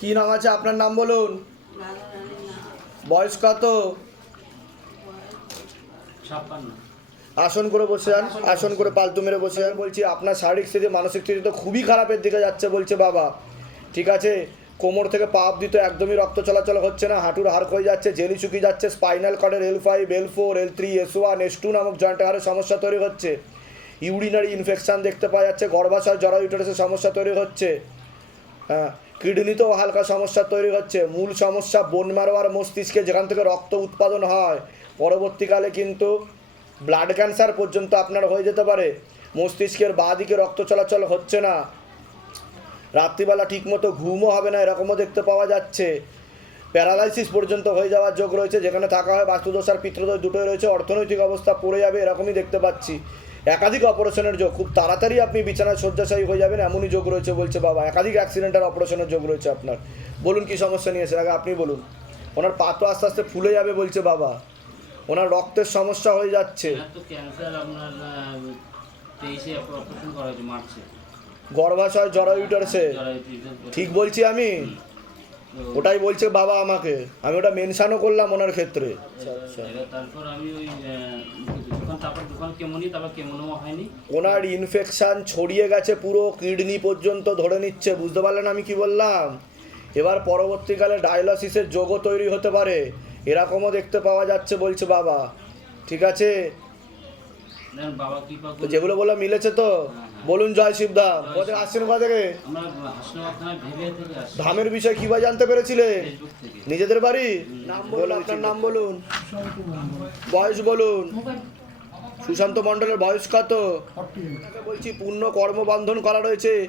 কি নাম আছে? আপনার নাম বলুন। বয়স কত? আসন করে বসে যান আসন করে পালতু মেরে বসে যান। বলছি আপনার শারীরিক স্থিতি মানসিক স্থিতি তো খুবই খারাপের দিকে যাচ্ছে বলছে বাবা। ঠিক আছে? কোমর থেকে পা অব্দি তো একদমই রক্ত চলাচল হচ্ছে না হাঁটুর হাড় হয়ে যাচ্ছে জেলি চুকি যাচ্ছে spinal কর্ডের L five L four L three S one S two নামক জয়েন্ট হাড়ের সমস্যা তৈরি হচ্ছে। ইউরিনারি ইনফেকশান দেখতে পাওয়া যাচ্ছে গর্ভাশয় জরা ইউটারাসের সমস্যা তৈরি হচ্ছে। হ্যাঁ কিডনিতেও হালকা সমস্যা তৈরি হচ্ছে। মূল সমস্যা বোন মারো আর মস্তিষ্কে যেখান থেকে রক্ত উৎপাদন হয়। পরবর্তীকালে কিন্তু ব্লাড ক্যান্সার পর্যন্ত আপনার হয়ে যেতে পারে। মস্তিষ্কের বাঁ দিকে রক্ত চলাচল হচ্ছে না। রাত্রিবেলা ঠিকমতো ঘুমও হবে না, এরকমও দেখতে পাওয়া যাচ্ছে। প্যারালাইসিস পর্যন্ত হয়ে যাওয়ার যোগ রয়েছে। যেখানে থাকা হয় বাস্তুদোষ আর পিত্রদোষ দুটোই রয়েছে। অর্থনৈতিক অবস্থা পড়ে যাবে, এরকমই দেখতে পাচ্ছি। একাধিক অপারেশনের যোগ খুব তাড়াতাড়ি আপনি বিছানায় শয্যাশায়ী হয়ে যাবেন এমনই যোগ রয়েছে বলছে বাবা। একাধিক অ্যাক্সিডেন্টাল অপারেশনের যোগ রয়েছে আপনার। বলুন কি সমস্যা নিয়েছে আগে আপনি বলুন। ওনার পা তো আস্তে আস্তে ফুলে যাবে বলছে বাবা। ওনার রক্তের সমস্যা হয়ে যাচ্ছে। মার্চে। গর্ভাশয় জরায়ুটারসে ঠিক বলছি আমি? ওটাই বলছে বাবা আমাকে। আমি ওটা মেনশানও করলাম ওনার ক্ষেত্রে। আচ্ছা তারপর আমি ওই ওনার ইনফেকশন ছড়িয়ে গেছে পুরো কিডনি পর্যন্ত ধরে নিচ্ছে বুঝতে পারলেন আমি কি বললাম? এবার পরবর্তীকালে ডায়ালিসিসের যোগও তৈরি হতে পারে। এরকমও দেখতে পাওয়া যাচ্ছে বলছে বাবা। ঠিক আছে? যেগুলো বলে মিলেছে তো? বলুন জয় শিবদা। কোথায় আসছেন কোথা থেকে? ধামের বিষয়ে কীভাবে জানতে পেরেছিলে? নিজেদের বাড়ি? নাম বলুন আপনার নাম বলুন। বয়স বলুন। সুশান্ত মণ্ডলের বয়স কত? বলছি পূর্ণ কর্মবন্ধন করা রয়েছে।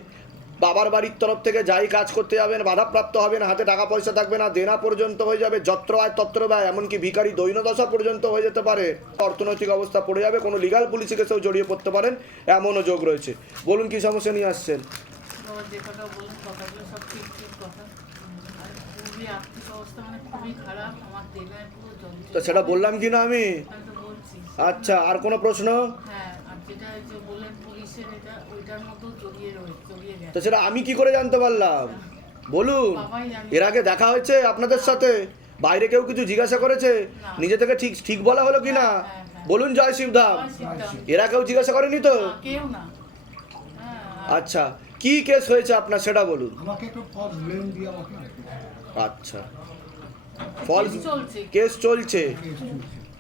বাবার বাড়ির তরফ থেকে যাই কাজ করতে যাবেন বাধাপ্রাপ্ত হবেন হাতে টাকা পয়সা থাকবে না দেনা পর্যন্ত হয়ে যাবে যত্র আয় তত্র ব্যয় এমনকি ভিখারি দৈনদশা পর্যন্ত হয়ে যেতে পারে। অর্থনৈতিক অবস্থা পড়ে যাবে কোনো লিগাল পুলিশে কেসেও জড়িয়ে পড়তে পারেন এমনও যোগ রয়েছে। বলুন কি সমস্যা নিয়ে আসছেন? মানে তো সেটা বললাম কি না আমি বলছি। আচ্ছা আর কোনো প্রশ্ন? হ্যাঁ আর যেটা বললেন পুলিশের এটা ওইটার মধ্যেও জড়িয়ে রয়েছে জড়িয়ে তো সেটা আমি কি করে জানতে পারলাম? বলুন বাবাই জানে। এর আগে দেখা হয়েছে আপনাদের সাথে? বাইরে কেউ কিছু জিজ্ঞাসা করেছে? নিজে থেকে ঠিক ঠিক বলা হলো কি না হ্যাঁ, হ্যাঁ। বলুন জয় শিবধাম। আমার সিদ্ধান্ত। এরা কেউ জিজ্ঞাসা করেনি তো? না, কেউ না। হ্যাঁ। আচ্ছা কি কেস হয়েছে আপনার সেটা বলুন। আমাকে একটু ফলস ব্লেম দিয়ে আমাকে আচ্ছা। ফলস কেস চলছে। কেস চলছে।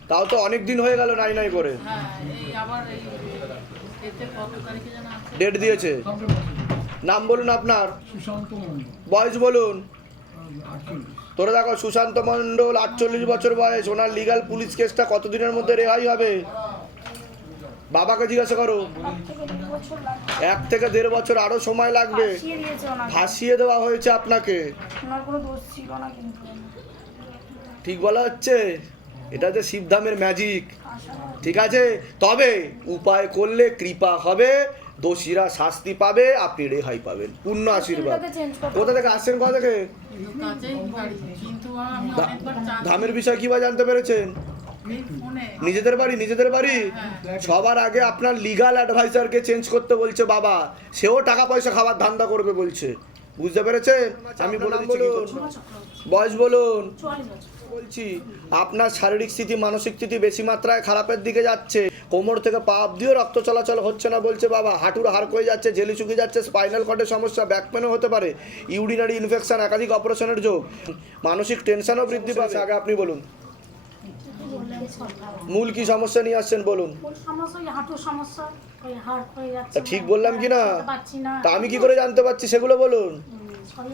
তাও তো অনেক দিন হয়ে গেল নাই নাই করে। হ্যাঁ এই আবার এই ডেট দিয়েছে। নাম বলুন আপনার। সুশান্ত বয়স বলুন। তোরা দেখো সুশান্ত মণ্ডল আটচল্লিশ বছর বয়স। ওনার লিগাল পুলিশ কেসটা কতদিনের মধ্যে রেহাই হবে? বাবাকে জিজ্ঞাসা করো। এক থেকে দেড় বছর আরও সময় লাগবে। ফাঁসিয়ে ভাসিয়ে দেওয়া হয়েছে আপনাকে। ওনার কোনো দোষ ছিল না কিন্তু। ঠিক বলা হচ্ছে? এটা যে শিবধামের ম্যাজিক ঠিক আছে? তবে উপায় করলে কৃপা হবে দোষীরা শাস্তি পাবে আপনি রেহাই পাবেন। পূর্ণ আশীর্বাদ। কোথা থেকে আসছেন কোথা থেকে? ধামের বিষয় কীভাবে জানতে পেরেছেন? নিজেদের বাড়ি নিজেদের বাড়ি। সবার আগে আপনার লিগাল অ্যাডভাইজারকে চেঞ্জ করতে বলছে বাবা। সেও টাকা পয়সা খাবার ধান্দা করবে বলছে। বুঝতে পেরেছেন? আমি বলে দিচ্ছি কি করতে বয়স বলুন। বলছি আপনার শারীরিক স্থিতি মানসিক স্থিতি বেশি মাত্রায় খারাপের দিকে যাচ্ছে। কোমর থেকে পা অব্দিও রক্ত চলাচল হচ্ছে না বলছে বাবা। হাঁটুর হাড় হয়ে যাচ্ছে জেলি চুকে যাচ্ছে স্পাইনাল কর্ডের সমস্যা ব্যাক পেনও হতে পারে। ইউরিনারি ইনফেকশন একাধিক অপারেশনের যোগ। মানসিক টেনশনও বৃদ্ধি পাচ্ছে। আগে আপনি বলুন। মূল কি সমস্যা নিয়ে আসছেন বলুন। ঠিক বললাম কি না? তা আমি কি করে জানতে পারছি সেগুলো বলুন। করে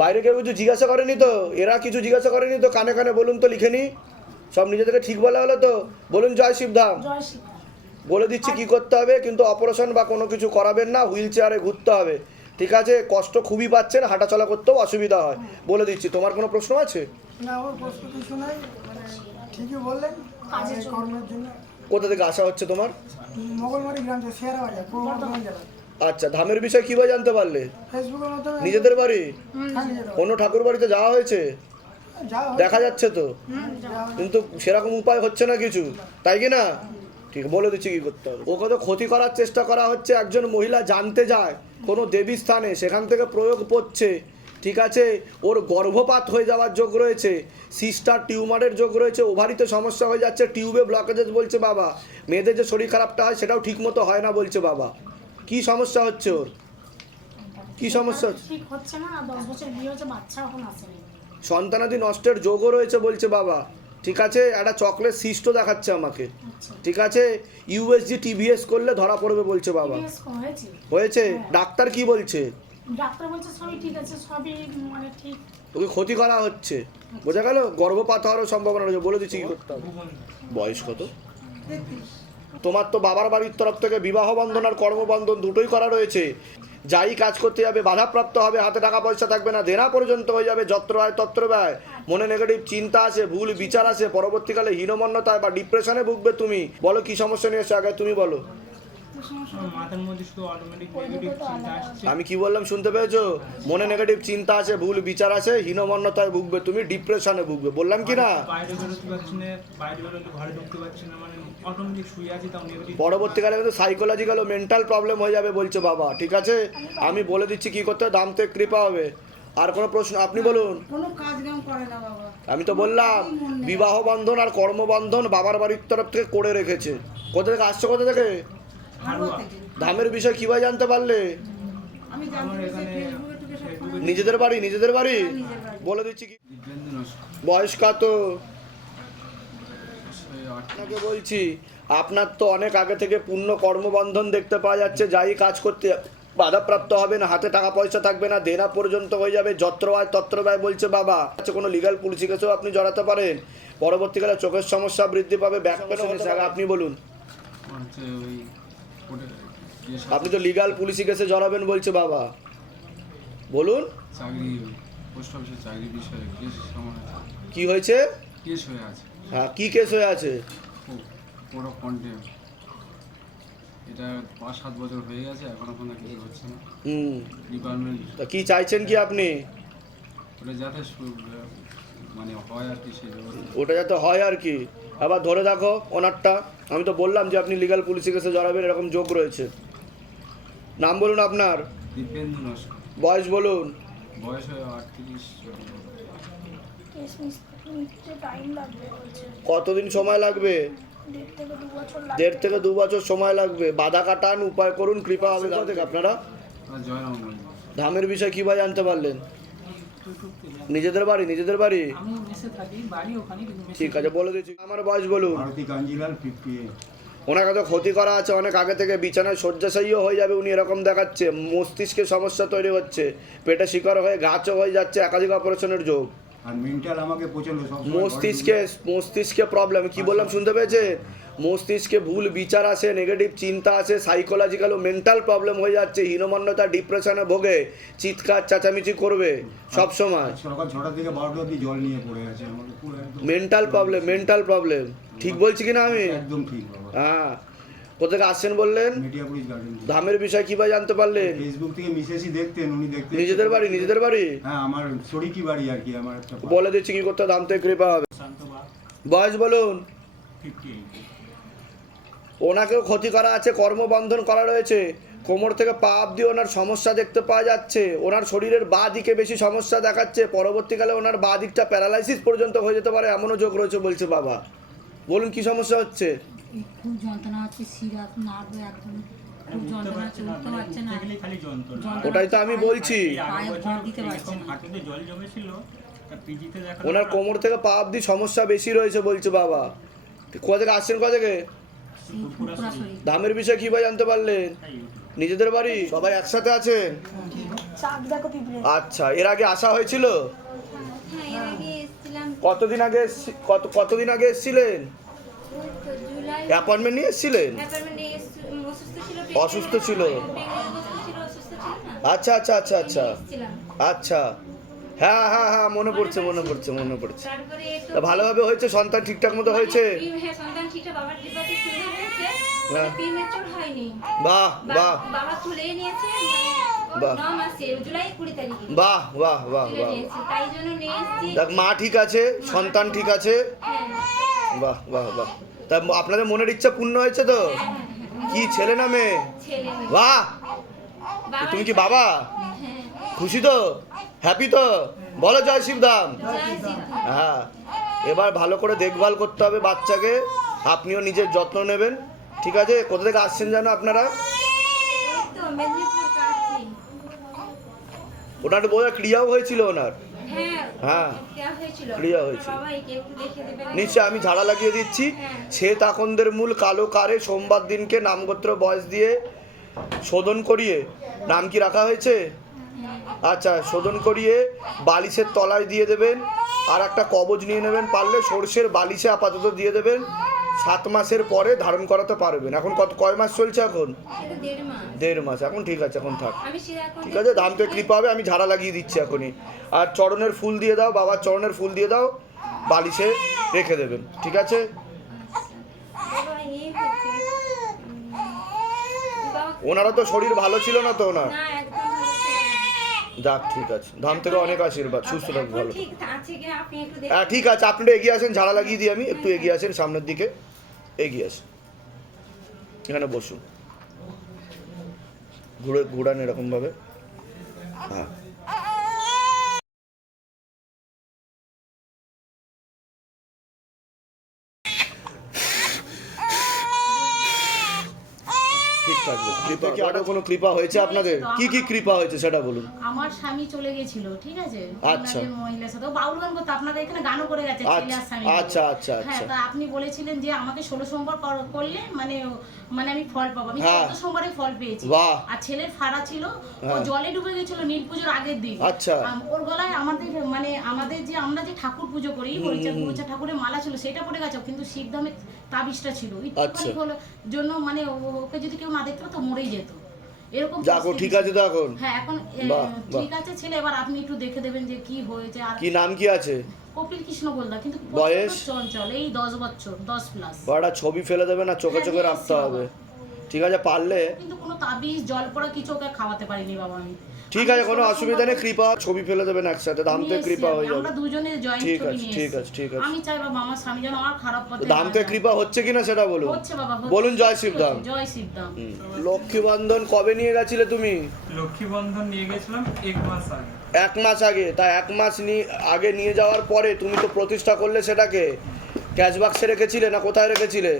বাইরে কেউ কিছু জিজ্ঞাসা করেনি তো? এরা কিছু জিজ্ঞাসা করেনি তো? কানে কানে বলুন তো লিখে নি। সব নিজে থেকে ঠিক বলা হলো তো? বলুন জয় শিবধাম। জয় বলে দিচ্ছি কি করতে হবে কিন্তু অপারেশন বা কোনো কিছু করাবেন না হুইল চেয়ারে ঘুরতে হবে। ঠিক আছে? কষ্ট খুবই পাচ্ছেন হাঁটাচলা করতেও অসুবিধা হয়। বলে দিচ্ছি তোমার কোনো প্রশ্ন আছে? না ওর প্রশ্ন কিছু নাই। মানে ঠিকই বললেন কাজের এই জন্য। কর্মের জন্য। কোথা থেকে আসা হচ্ছে তোমার? গ্রাম থেকে শেয়ার বাজার আচ্ছা ধামের বিষয় কীভাবে জানতে পারলে? নিজেদের বাড়ি? হ্যাঁ, নিজেদের বাড়ি। অন্য ঠাকুর বাড়িতে যাওয়া হয়েছে। দেখা যাচ্ছে তো? কিন্তু সেরকম উপায় হচ্ছে না কিছু। তাই কি না? ঠিক বলে দিচ্ছি কি করতে হবে। ওকে তো ক্ষতি করার চেষ্টা করা হচ্ছে একজন মহিলা জানতে যায়। কোনো দেবী স্থানে সেখান থেকে প্রয়োগ পড়ছে। ঠিক আছে? ওর গর্ভপাত হয়ে যাওয়ার যোগ রয়েছে। সিস্টার টিউমারের যোগ রয়েছে। ওভারিতে সমস্যা হয়ে যাচ্ছে। টিউবে ব্লকেজেস বলছে বাবা। মেয়েদের যে শরীর খারাপটা হয় সেটাও ঠিকমতো হয় না বলছে বাবা। কি সমস্যা হচ্ছে ওর? কি সমস্যা হচ্ছে? ঠিক হচ্ছে না আর দশ বছর বিয়ে হচ্ছে বাচ্চা এখন আসেনি। সন্তানাদি নষ্টের যোগও রয়েছে বলছে বাবা। ঠিক আছে একটা চকলেট সিস্টও দেখাচ্ছে আমাকে। আচ্ছা। ঠিক আছে ইউএসজি টিভিএস করলে ধরা পড়বে বলছে বাবা। হয়েছে? হয়েছে? হ্যাঁ। ডাক্তার কি বলছে? ডাক্তার বলছে সবই ঠিক আছে সবই মানে ঠিক। ওকে ক্ষতি করা হচ্ছে। বোঝা গেল গর্ভপাত হওয়ারও সম্ভাবনা রয়েছে বলে দিচ্ছি কি করতে হবে? বয়স কত? তোমার তো বাবার বাড়ির তরফ থেকে বিবাহ বন্ধন আর কর্মবন্ধন দুটোই করা রয়েছে। যাই কাজ করতে যাবে বাধাপ্রাপ্ত হবে হাতে টাকা পয়সা থাকবে না দেনা পর্যন্ত হয়ে যাবে যত্র ব্যয় তত্র ব্যয়। মনে নেগেটিভ চিন্তা আছে ভুল বিচার আছে পরবর্তীকালে হীনমন্যতায় বা ডিপ্রেশনে ভুগবে তুমি। বলো কি সমস্যা নিয়ে আগে তুমি বলো। আমার মাথার মধ্যে শুধু অটোমেটিক নেগেটিভ চিন্তা আসছে। আমি কি বললাম শুনতে পেয়েছ? মনে নেগেটিভ চিন্তা আছে ভুল বিচার আছে হীনমন্যতায় ভুগবে তুমি ডিপ্রেশনে ভুগবে। বললাম কি না? অটোমেটিক শুয়ে আছি তাও নেগেটিভ পরবর্তীকালে কিন্তু সাইকোলজিক্যাল ও মেন্টাল প্রবলেম হয়ে যাবে বলছে বাবা ঠিক আছে? আমি বলে দিচ্ছি কি করতে হবে, দাম তো কৃপা হবে। আর কোনো প্রশ্ন আপনি বলুন। কোনো কাজ কাম করে না বাবা। আমি তো বললাম বিবাহ বন্ধন আর কর্মবন্ধন বাবার বাড়ির তরফ থেকে করে রেখেছে। কোথা থেকে আসছো কোথা থেকে? থেকে। দামের বিষয় কীভাবে জানতে পারলে? নিজেদের বাড়ি নিজেদের বাড়ি? বলে দিচ্ছি কি? বয়স কত আট আপনাকে বলছি আপনার তো অনেক আগে থেকে পূর্ণ কর্মবন্ধন দেখতে পাওয়া যাচ্ছে যাই কাজ করতে বাধাপ্রাপ্ত হবে না হাতে টাকা পয়সা থাকবে না দেনা পর্যন্ত হয়ে যাবে যত্র ব্যয় তত্র ব্যয় বলছে বাবা। আচ্ছা কোনো লিগাল পুলিশি কেসেও আপনি জড়াতে পারেন। পরবর্তীকালে চোখের সমস্যা বৃদ্ধি পাবে ব্যাক পেন আপনি বলুন। আপনি তো লিগাল পুলিশি কেসে জড়াবেন বলছে বাবা। বলুন। চাকরি পোস্ট অফিসে চাকরি বিষয়ে কি হয়েছে? কেস হয়ে আছে। হ্যাঁ কি কেস হয়ে আছে? কন্টেম এটা পাঁচ সাত বছর হয়ে গেছে এখনও কোনো কিছু হচ্ছে না। হুম। ডিপার্টমেন্ট তা কি চাইছেন কি আপনি? ওটা যাতে মানে হয় আর কি সেই ওটা যাতে হয় আর কি। আবার ধরে দেখো ওনারটা আমি তো বললাম যে আপনি লিগাল পুলিশের কাছে জড়াবেন এরকম যোগ রয়েছে। নাম বলুন আপনার। নস্কর। বয়স বলুন। বয়স হয় আটত্রিশ কতদিন সময় লাগবে? দেড় থেকে দু বছর লাগবে। দেড় থেকে দু বছর সময় লাগবে। বাধা কাটান উপায় করুন কৃপা হবে থেকে আপনারা? জয়রাম ধামের বিষয় কীভাবে জানতে পারলেন? নিজেদের বাড়ি নিজেদের বাড়ি? আমি মেসে থাকি বাড়ি ওখানে কিন্তু মেসে ঠিক আছে বলে দিচ্ছি। আমার বয়স বলুন। ওনাকে তো ক্ষতি করা আছে অনেক আগে থেকে বিছানায় শয্যাশায়ীও হয়ে যাবে উনি এরকম দেখাচ্ছে। মস্তিষ্কে সমস্যা তৈরি হচ্ছে। পেটে শিকার হয়ে গাছও হয়ে যাচ্ছে একাধিক অপারেশনের যোগ। আর মেন্টাল আমাকে প্রচণ্ড মস্তিষ্কে মস্তিষ্কে প্রবলেম কি বললাম শুনতে পেয়েছে? মস্তিষ্কে ভুল বিচার আসে নেগেটিভ চিন্তা আসে সাইকোলজিক্যাল ও মেন্টাল প্রবলেম হয়ে যাচ্ছে হীনমন্যতা ডিপ্রেশনে ভোগে চিৎকার চেঁচামেচি করবে সব সময়। সকাল ছটা থেকে বারোটা অবধি জল নিয়ে পড়ে আছে মেন্টাল প্রবলেম মেন্টাল প্রবলেম ঠিক। বলছি কিনা আমি? একদম ঠিক হ্যাঁ। কোথেকে আসছেন বললেন? ধামের বিষয় কীভাবে জানতে পারলেন ফেসবুক থেকে মিসেসই দেখতেন উনি দেখতেন। নিজেদের বাড়ি নিজেদের বাড়ি? হ্যাঁ আমার শরিকি বাড়ি আর কি আমার একটা বলে দিচ্ছি কি করতে দাম থেকে কৃপা হবে। বয়স বলুন। ওনাকেও ক্ষতি করা আছে কর্মবন্ধন করা রয়েছে। কোমর থেকে পা অব্দি ওনার সমস্যা দেখতে পাওয়া যাচ্ছে। ওনার শরীরের বা দিকে বেশি সমস্যা দেখাচ্ছে। পরবর্তীকালে ওনার বা দিকটা প্যারালাইসিস পর্যন্ত হয়ে যেতে পারে এমনও যোগ রয়েছে বলছে বাবা। বলুন কি সমস্যা হচ্ছে? খুব যন্ত্রণা হচ্ছে সিরাপ নার্ভ একদম খুব যন্ত্রণা হচ্ছে পারছে না খালি যন্ত্রণা। যন্ত্রণা ওটাই তো আমি বলছি। জল জমেছিল ওনার কোমর থেকে পা অব্দি সমস্যা বেশি রয়েছে বলছে বাবা। কোথা থেকে আসছেন কোথা থেকে? দামের বিষয়ে কীভাবে জানতে পারলেন? নিজেদের বাড়ি? সবাই একসাথে আছেন? আচ্ছা এর আগে আসা হয়েছিল? হ্যাঁ এর আগে এসেছিলাম। কতদিন আগে এসছি- কত কতদিন আগে এসেছিলেন? অ্যাপয়েন্টমেন্ট নিয়ে এসেছিলেন? অসুস্থ ছিল আচ্ছা আচ্ছা আচ্ছা আচ্ছা। আচ্ছা। হ্যাঁ হ্যাঁ হ্যাঁ মনে পড়ছে মনে পড়ছে মনে পড়ছে। তা ভালোভাবে হয়েছে? সন্তান ঠিকঠাক মতো হয়েছে? হ্যাঁ হ্যাঁ। বাহ বাহ। বাহ। বাহ বাহ বাহ মা ঠিক আছে সন্তান ঠিক আছে? হ্যাঁ। বাহ বাহ বাহ। তা আপনাদের মনের ইচ্ছা পূর্ণ হয়েছে তো? কি ছেলে না মেয়ে। বাহ! তুমি কি বাবা? খুশি তো? হ্যাপি তো? বলো জয় শিবধাম হ্যাঁ। এবার ভালো করে দেখভাল করতে হবে বাচ্চাকে। আপনিও নিজের যত্ন নেবেন। ঠিক আছে? কোথা থেকে আসছেন জানো আপনারা? কাছে ওনার বোধহয় ক্রিয়াও হয়েছিল ওনার। হ্যাঁ হ্যাঁ। দেখে দেবেন নিশ্চয় আমি ঝাড়া লাগিয়ে দিচ্ছি। হ্যাঁ। সে তাকনদের মূল কালো কারে সোমবার দিনকে নামগোত্র বয়স দিয়ে শোধন করিয়ে নাম কি রাখা হয়েছে? আচ্ছা শোধন করিয়ে বালিশের তলায় দিয়ে দেবেন। আর একটা কবজ নিয়ে নেবেন পারলে সর্ষের বালিশে আপাতত দিয়ে দেবেন। সাত মাসের পরে ধারণ করাতে পারবেন। এখন কত কয় মাস চলছে এখন? দেড় মাস। এখন ঠিক আছে এখন থাক। ঠিক আছে দাম তো কৃপা হবে আমি ঝাড়া লাগিয়ে দিচ্ছি এখনই। আর চরণের ফুল দিয়ে দাও বাবার চরণের ফুল দিয়ে দাও বালিশে রেখে দেবেন। ঠিক আছে? ওনারা তো শরীর ভালো ছিল না তো ওনার না একদম ভালো ছিল না। যাক ঠিক আছে। ধাম থেকে অনেক আশীর্বাদ সুস্থ থাকবে এখন ভালো ঠিক আছে আপনি হ্যাঁ ঠিক আছে আপনারা এগিয়ে আসেন ঝাড়া লাগিয়ে দিই আমি একটু এগিয়ে আসেন সামনের দিকে এগিয়ে আসেন। এখানে বসুন। ঘুরে ঘুরান এরকমভাবে। হ্যাঁ। কৃপা কোনো কৃপা হয়েছে আপনাদের কি কি কৃপা হয়েছে সেটা বলুন আমার স্বামী চলে গেছিল ঠিক আছে আচ্ছা। মহিলার সাথে বাউল গান করতো আপনাদের এখানে গানও করে গেছে মিলে। আচ্ছা, আচ্ছা, হ্যাঁ আচ্ছা। তা আপনি বলেছিলেন যে আমাকে ষোলো সোমবার করলে মানে মানে আমি ফল পাবো আমি হ্যাঁ। চোদ্দ সোমবারে ফল পেয়েছি আর ছেলের ফাড়া ছিল ও হ্যাঁ। জলে ডুবে গেছিল নীল পুজোর আগের দিন আচ্ছা। ওর গলায় আমাদের মানে আমাদের যে আমরা যে ঠাকুর পুজো করি হরিচা ঠাকুরের মালা ছিল সেটা পড়ে গেছে কিন্তু শিবধামের তাবিজটা ছিল। একটুখানি আচ্ছা। হলো জন্য মানে ওকে যদি কেউ না দেখতে পেতো মরেই যেত। এরকম যাকো ঠিক আছে তো এখন? হ্যাঁ এখন। ঠিক আছে ছেলে এবার আপনি একটু দেখে দেবেন যে কি হয়েছে। আর কি নাম কি আছে? কপিল কৃষ্ণ বলদা কিন্তু বয়স? চঞ্চল এই দশ বছর দশ প্লাস বাড়া ছবি ফেলে দেবে না চোখে হ্যাঁ, চোখে রাখতে হবে। ঠিক আছে পারলে? কিন্তু কোনো তাবিজ জল পড়া কিছু ওকে খাওয়াতে পারিনি বাবা আমি। ঠিক আছে কোনো অসুবিধা নেই কৃপা ছবি ফেলে দেবেন একসাথে ধাম নিয়ে থেকে কৃপা। হয়ে আমরা যাবে। দুজনে জয়েন্ট ঠিক আছে, ঠিক আছে, ঠিক আছে। আমি চাই বাবা আমার স্বামী যেন আর খারাপ পথে ধাম থেকে কৃপা হচ্ছে কিনা সেটা বলুন? হচ্ছে বাবা বলুন জয় শিবধাম জয় শিবধাম লক্ষ্মী বন্ধন কবে নিয়ে গেছিলে তুমি? লক্ষ্মী বন্ধন নিয়ে গেছিলাম এক মাস আগে। এক মাস আগে তা এক মাস নিয়ে আগে নিয়ে যাওয়ার পরে তুমি তো প্রতিষ্ঠা করলে সেটাকে। ক্যাশ বাক্সে রেখেছিলে না কোথায় রেখেছিলে?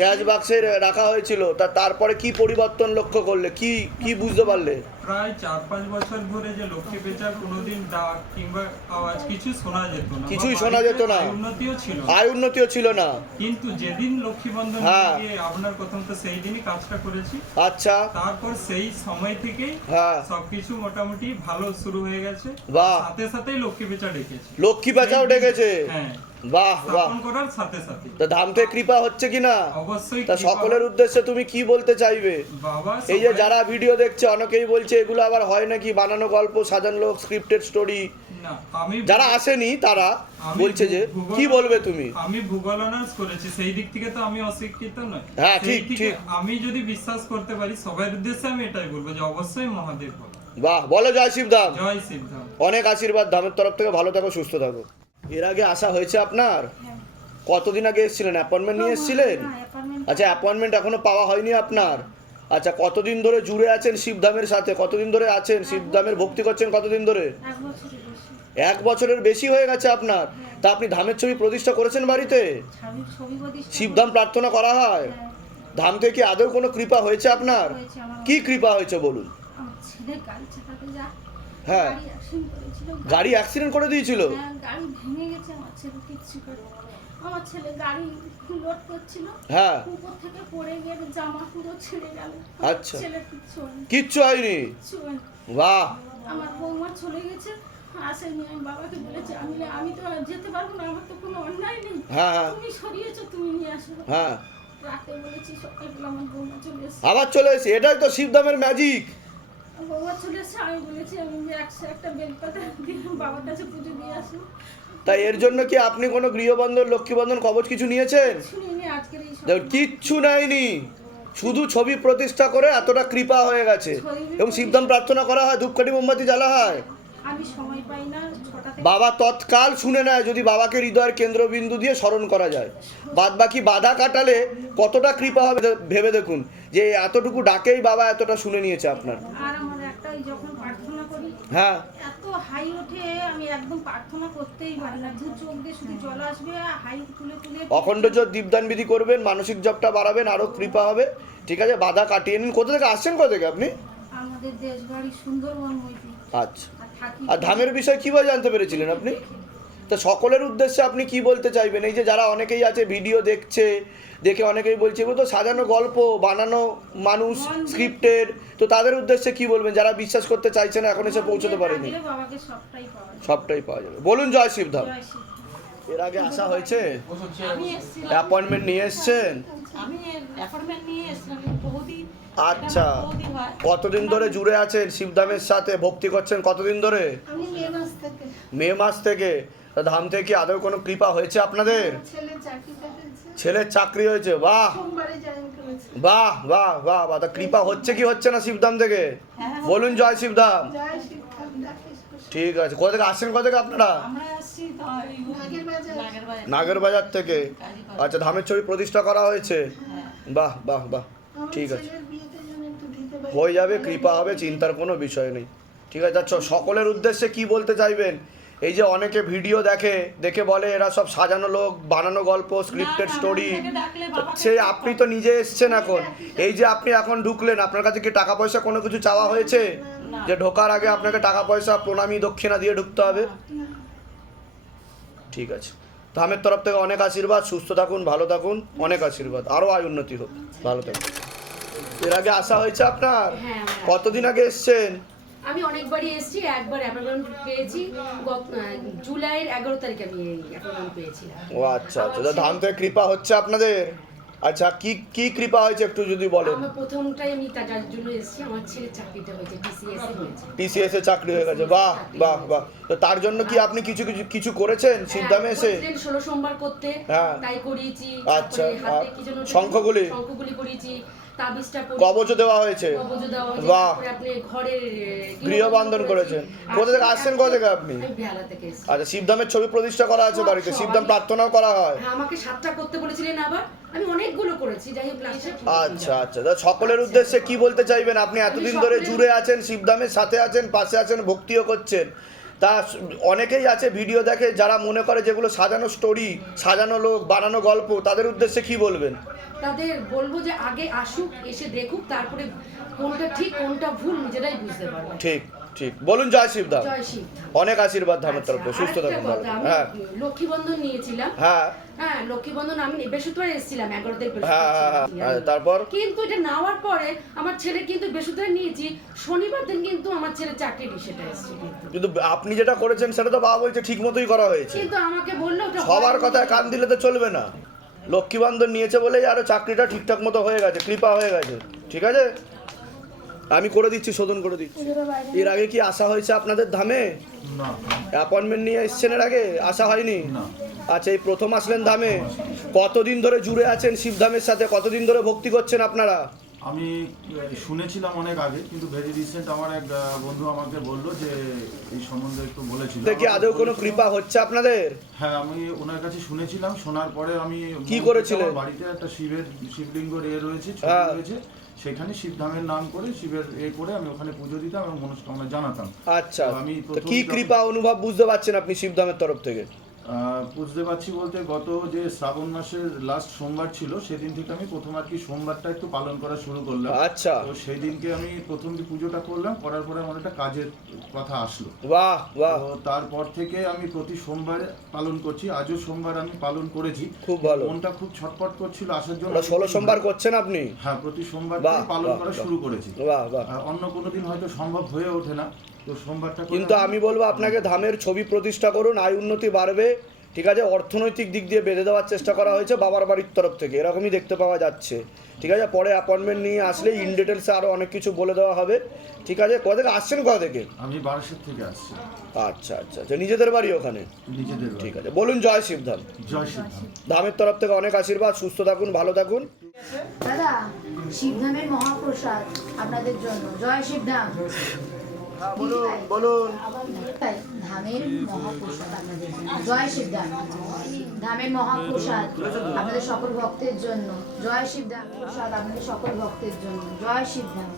ক্যাশ বাক্সে রাখা হয়েছিল তা তারপরে কি পরিবর্তন লক্ষ্য করলে? কি কি বুঝতে পারলে? প্রায় চার পাঁচ বছর ধরে যে লক্ষ্মী পেঁচার কোনোদিন ডাক কিংবা আওয়াজ কিছু শোনা যেত না কিছুই শোনা যেত না। উন্নতিও ছিল আয় উন্নতিও ছিল না। কিন্তু যেদিন লক্ষ্মী বন্ধন হ্যাঁ। গিয়ে আপনার প্রথম তো সেই দিনই কাজটা করেছি। আচ্ছা। তারপর সেই সময় থেকেই হ্যাঁ। সবকিছু মোটামুটি ভালো শুরু হয়ে গেছে। বাহ। সাথে সাথেই লক্ষ্মী পেঁচা ডেকেছে। লক্ষ্মী পেঁচাও ডেকেছে। হ্যাঁ। বাহ বাহ। করার সাথে সাথে। তা ধাম থেকে কৃপা হচ্ছে কিনা অবশ্যই তা সকলের উদ্দেশ্যে তুমি কি বলতে চাইবে? এই যে যারা ভিডিও দেখছে অনেকেই বলছে এগুলো আবার হয় নাকি বানানো গল্প সাজানো স্ক্রিপ্টেড স্টোরি যারা আসেনি তারা বলছে যে কি বলবে তুমি? আমি ভূগোল অনার্স করেছি সেই দিক থেকে তো আমি অশিক্ষিত নই। হ্যাঁ, ঠিক, ঠিক। আমি যদি বিশ্বাস করতে পারি সবার উদ্দেশ্যে আমি এটাই বলব যে অবশ্যই মহাদেব বাহ বলো জয় শিবধাম। জয় সিদ্ধান্ত অনেক আশীর্বাদ ধামের তরফ থেকে ভালো থাকো সুস্থ থাকো। এর আগে আসা হয়েছে আপনার? কতদিন আগে এসেছিলেন? অ্যাপয়েন্টমেন্ট নিয়ে এসেছিলেন? আচ্ছা অ্যাপয়েন্টমেন্ট এখনও পাওয়া হয়নি আপনার। আচ্ছা কতদিন ধরে জুড়ে আছেন শিবধামের সাথে? কতদিন ধরে আছেন? শিবধামের ভক্তি করছেন কতদিন ধরে? এক বছরের বেশি। হয়ে গেছে আপনার। তা আপনি ধামের ছবি প্রতিষ্ঠা করেছেন বাড়িতে? শিবধাম প্রার্থনা করা হয়? ধাম থেকে কি আদৌ কোনো কৃপা হয়েছে আপনার? কি কৃপা হয়েছে বলুন? হ্যাঁ। গাড়ি অ্যাক্সিডেন্ট করে দিয়েছিল? হ্যাঁ, গাড়ি ভেঙে গেছে আমার ছেলে কিচ্ছু করে। আমার ছেলে গাড়ি লোড করছিল। হ্যাঁ। উপর থেকে পড়ে গিয়ে জামা পুরো ছিঁড়ে গেল। আচ্ছা। ছেলে কিচ্ছু কিচ্ছু হয়নি। বাহ। আমার বৌমা চলে গেছে। আসেনি আমি বাবাকে বলেছি আমি আমি তো যেতে পারব না আমার তো কোনো অন্যায় নেই। হ্যাঁ হ্যাঁ। তুমি সরিয়েছো তুমি নিয়ে আসো। হ্যাঁ। রাতে বলেছি সকালবেলা আমার বৌমা চলে এসেছে। আবার চলে এসে এটাই তো শিবদামের ম্যাজিক বৌমা চলে এসেছে আমি বলেছি আমি একশো একটা বেলপাতা দিয়ে বাবার কাছে পুজো দিয়ে আসব। তাই এর জন্য কি আপনি কোনো গৃহবন্ধন লক্ষ্মীবন্ধন কবচ কিছু নিয়েছেন? কিচ্ছু নেয়নি। শুধু ছবি প্রতিষ্ঠা করে এতটা কৃপা হয়ে গেছে। এবং শিবধাম প্রার্থনা করা হয় ধূপকাঠি মোমবাতি জ্বালা হয়। আমি সময় পাই না বাবা তৎকাল শুনে নেয় যদি বাবাকে হৃদয়ের কেন্দ্রবিন্দু দিয়ে স্মরণ করা যায়। বাদ বাকি বাধা কাটালে কতটা কৃপা হবে ভেবে দেখুন যে এতটুকু ডাকেই বাবা এতটা শুনে নিয়েছে আপনার। আর হ্যাঁ। এত হাই ওঠে আমি একদম প্রার্থনা করতেই পারি না। দু চোখ দিয়ে শুধু জল আসবে হাই তুলে তুলে অখণ্ড জোর দীপদান বিধি করবেন মানসিক জপটা বাড়াবেন আরও কৃপা হবে। ঠিক আছে বাধা কাটিয়ে নিন। কোথা থেকে আসছেন কোথা থেকে আপনি? আমাদের দেশ বাড়ি সুন্দরবন আচ্ছা। আর ধামের বিষয় কীভাবে জানতে পেরেছিলেন আপনি? তো সকলের উদ্দেশ্যে আপনি কি বলতে চাইবেন? এই যে যারা অনেকেই আছে ভিডিও দেখছে দেখে অনেকেই বলছে এগুলো তো সাজানো গল্প বানানো মানুষ স্ক্রিপ্টেড তো তাদের উদ্দেশ্যে কি বলবেন? যারা বিশ্বাস করতে চাইছে না এখন এসে পৌঁছতে পারেনি। সবটাই পাওয়া যায় সবটাই পাওয়া যাবে। বলুন জয় শিবধাম জয় এর আগে আসা হয়েছে? অ্যাপয়েন্টমেন্ট নিয়ে এসছেন? আমি অ্যাপয়েন্টমেন্ট নিয়ে এসেছিলাম বহুদিন আচ্ছা। কতদিন ধরে জুড়ে আছেন? শিবধামের সাথে ভক্তি করছেন কতদিন ধরে? মে মাস থেকে। মে মাস থেকে। তা ধাম থেকে কি আদৌ কোনো কৃপা হয়েছে আপনাদের? ছেলে চাকরি ছেলের চাকরি হয়েছে? বাহ! বাহ বাহ বাহ বাহ। তা কৃপা হচ্ছে কি হচ্ছে না শিবধাম থেকে? হ্যাঁ। বলুন জয় শিবধাম। জয় ঠিক আছে। কোথা থেকে আসছেন কোথা থেকে আপনারা? নাগের বাজার। থেকে। আচ্ছা ধামের ছবি প্রতিষ্ঠা করা হয়েছে? বাহ বাহ বাহ। ঠিক আছে ছেলের বিয়েতে জন্য একটু দিতে পারি হয়ে যাবে কৃপা হবে চিন্তার কোনো বিষয় নেই। ঠিক আছে আচ্ছা সকলের উদ্দেশ্যে কি বলতে চাইবেন? এই যে অনেকে ভিডিও দেখে দেখে বলে এরা সব সাজানো লোক বানানো গল্প স্ক্রিপ্টেড স্টোরি সে আপনি তো নিজে এসছেন এখন। এই যে আপনি এখন ঢুকলেন আপনার কাছে কি টাকা পয়সা কোনো কিছু চাওয়া হয়েছে? যে ঢোকার আগে আপনাকে টাকা পয়সা প্রণামী দক্ষিণা দিয়ে ঢুকতে হবে? ঠিক আছে। ধামের তরফ থেকে অনেক আশীর্বাদ সুস্থ থাকুন ভালো থাকুন অনেক আশীর্বাদ। আরও আয় উন্নতি হোক। ভালো থাকুন। এর আগে আসা হয়েছে আপনার? হ্যাঁ, হ্যাঁ। কতদিন আগে এসছেন? আমি অনেকবারই এসেছি একবার অ্যাপয়েন্টমেন্ট পেয়েছি। জুলাইয়ের এগারো তারিখে আমি অ্যাপয়েন্টমেন্ট পেয়েছি। ও আচ্ছা আচ্ছা। ধাম থেকে কৃপা হচ্ছে আপনাদের? আচ্ছা কি কি কৃপা হয়েছে একটু যদি বলেন? আমার প্রথমটাই আমি তার জন্য এসেছি আমার ছেলের চাকরিটা হয়েছে টিসিএস এ হয়েছে। টিসিএস এ চাকরি হয়ে গেছে। বাহ বাহ বাহ। তো তার জন্য কি আপনি কিছু কিছু কিছু করেছেন? সিদ্ধামে এসে? ষোলো সোমবার করতে হ্যাঁ। তাই করিয়েছি আচ্ছা, শঙ্খগুলি? শঙ্খগুলি করিয়েছি তাবিজটা দেওয়া হয়েছে। বাহ। আপনি ঘরের আহ, গৃহবন্ধন করেছেন। কোথা থেকে আসছেন কোথা থেকে আপনি? আমি বেহালা থেকে এসেছি। আচ্ছা শিবধামের ছবি প্রতিষ্ঠা করা আছে বাড়িতে। শিবধাম প্রার্থনাও করা হয়। হ্যাঁ আমাকে সাতটা করতে বলেছিলেন আবার। আমি অনেকগুলো করেছি যাই হোক আচ্ছা আচ্ছা। সকলের উদ্দেশ্যে কি বলতে চাইবেন? আপনি এতদিন ধরে জুড়ে আছেন শিবধামের সাথে আছেন পাশে আছেন ভক্তিও করছেন। তা অনেকেই আছে ভিডিও দেখে যারা মনে করে যেগুলো সাজানো স্টোরি সাজানো লোক বানানো গল্প তাদের উদ্দেশ্যে কি বলবেন? তাদের বলব যে আগে আসুক এসে দেখুক তারপরে কোনটা ঠিক কোনটা ভুল নিজেরাই বুঝতে পারবে ঠিক। ঠিক। বলুন জয় শিবধাম জয় শিব অনেক আশীর্বাদ ধামের তরফ থেকে। সুস্থ আরেকটা থাকুন ভালো। হ্যাঁ। লক্ষ্মী বন্ধন নিয়েছিলাম। হ্যাঁ। হ্যাঁ লক্ষ্মী বন্ধন আমি বৃহস্পতিবার এসেছিলাম এগারো তারিখ হ্যাঁ হ্যাঁ। হ্যাঁ তারপর? কিন্তু এটা নেওয়ার পরে আমার ছেলে কিন্তু বৃহস্পতিবার নিয়েছি শনিবার দিন কিন্তু আমার ছেলে চাকরি সেটা এসেছে কিন্তু। আপনি যেটা করেছেন সেটা তো বাবা বলছে ঠিক মতোই করা হয়েছে। কিন্তু আমাকে বলল সবার। কথায় কান দিলে তো চলবে না। লক্ষ্মীবন্ধন নিয়েছে বলেই আরও চাকরিটা ঠিকঠাক মতো হয়ে গেছে কৃপা হয়ে গেছে। ঠিক আছে? আমি করে দিচ্ছি শোধন করে দিচ্ছি। এর আগে কি আসা হয়েছে আপনাদের ধামে? না। অ্যাপয়েন্টমেন্ট নিয়ে এসছেন এর আগে? আসা হয়নি? না। আচ্ছা এই প্রথম আসলেন ধামে? কতদিন ধরে জুড়ে আছেন শিবধামের সাথে? কতদিন ধরে ভক্তি করছেন আপনারা? আমি শুনেছিলাম অনেক আগে কিন্তু ভেরি রিসেন্ট আমার এক বন্ধু আমাকে বলল যে এই সম্বন্ধে একটু বলেছিল। দেখি আদৌ কোনো কৃপা হচ্ছে আপনাদের? হ্যাঁ আমি ওনার কাছে শুনেছিলাম শোনার পরে আমি কি করেছিলেন? বাড়িতে একটা শিবের শিবলিঙ্গ রয়েছে হ্যাঁ। রয়েছে। সেখানে শিবধামের নাম করে শিবের এ করে আমি ওখানে পুজো দিতাম এবং মনস্কামনা জানাতাম। আচ্ছা। আমি কি কৃপা অনুভব বুঝতে পারছেন আপনি শিবধামের তরফ থেকে? বুঝতে পারছি বলতে গত যে শ্রাবণ মাসের লাস্ট সোমবার ছিল সেদিন থেকে আমি প্রথম আর কি সোমবারটা একটু পালন করা শুরু করলাম। আচ্ছা। তো সেই দিনকে আমি প্রথম যে পুজোটা করলাম করার পরে আমার একটা কাজের কথা আসলো। বাহ বাহ। তো তারপর থেকে আমি প্রতি সোমবার পালন করছি আজও সোমবার আমি পালন করেছি। খুব ভালো। মনটা খুব ছটপট করছিল আসার জন্য ওটা ষোলো সোমবার করছেন আপনি? হ্যাঁ প্রতি সোমবার পালন করা শুরু করেছি। বাহ বাহ। অন্য কোনো দিন হয়তো সম্ভব হয়ে ওঠে না। কিন্তু আমি বলব আপনাকে ধামের ছবি প্রতিষ্ঠা করুন আয় উন্নতি বাড়বে ঠিক আছে? অর্থনৈতিক দিক দিয়ে বেঁধে দেওয়ার চেষ্টা করা হয়েছে বাবার বাড়ির তরফ থেকে এরকমই দেখতে পাওয়া যাচ্ছে ঠিক আছে? পরে অ্যাপয়েন্টমেন্ট নিয়ে আসলে ইন ডিটেলসে আরও অনেক কিছু বলে দেওয়া হবে ঠিক আছে? কোথা থেকে আসছেন কোথা থেকে? আমি বারাসত থেকে আসছি। আচ্ছা আচ্ছা আচ্ছা নিজেদের বাড়ি ওখানে? নিজেদের ঠিক আছে বলুন জয় শিবধাম। জয় সিদ্ধান্ত ধামের তরফ থেকে অনেক আশীর্বাদ সুস্থ থাকুন ভালো থাকুন। দাদা শিবধামের মহাপ্রসাদ আপনাদের জন্য। জয় শিবধাম। বলুন বলুন। ধামের মহাপ্রসাদ আপনাদের জয় শিবধাম। ধামের মহাপ্রসাদ আপনাদের সকল ভক্তের জন্য। জয় শিবধাম প্রসাদ আপনাদের সকল ভক্তের জন্য। জয় শিবধাম।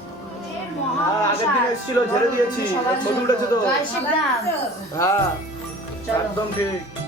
হ্যাঁ আগের দিন এসেছিল ঝেড়ে দিয়েছি। ছবি উঠেছে তো জয় শিবধাম। হ্যাঁ একদম ঠিক।